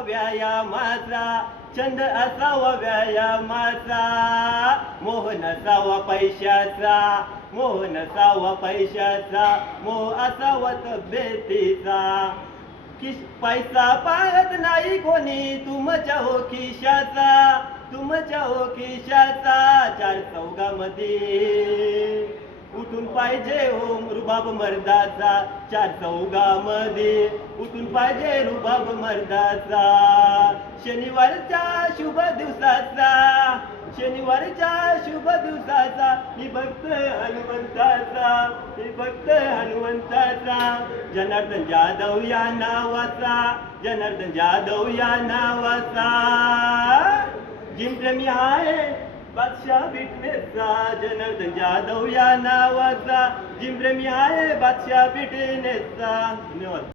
व्यायामाचा छंद असावा व्यायामाचा मोह नसावा पैशाचा मोह नसावा पैशाचा मोह असावा तब्येतीचा. किश पैसा पाहत नाही कोणी तुमच्या हो खिशाचा तुमच्या हो खिशाचा चार चौघामध्ये. पाहिजे हो रुबाब मर्दाचा चार चौघामध्ये. उठून पाहिजे रुबाब मर्दाचा. शनिवारच्या शुभ दिवसाचा. शनिवारच्या शुभ दिवसाचा. मी भक्त हनुमंताचा. मी भक्त हनुमंताचा. जनार्दन जाधव या नावाचा. जनार्दन जाधव या नावाचा. जिमप्रेमी आहे. बादशाह फिटनेसचा जनार्दन जाधव या नावाचा. जिंप्रेमी आहे बादशाह फिटनेसचा धन्यवाद.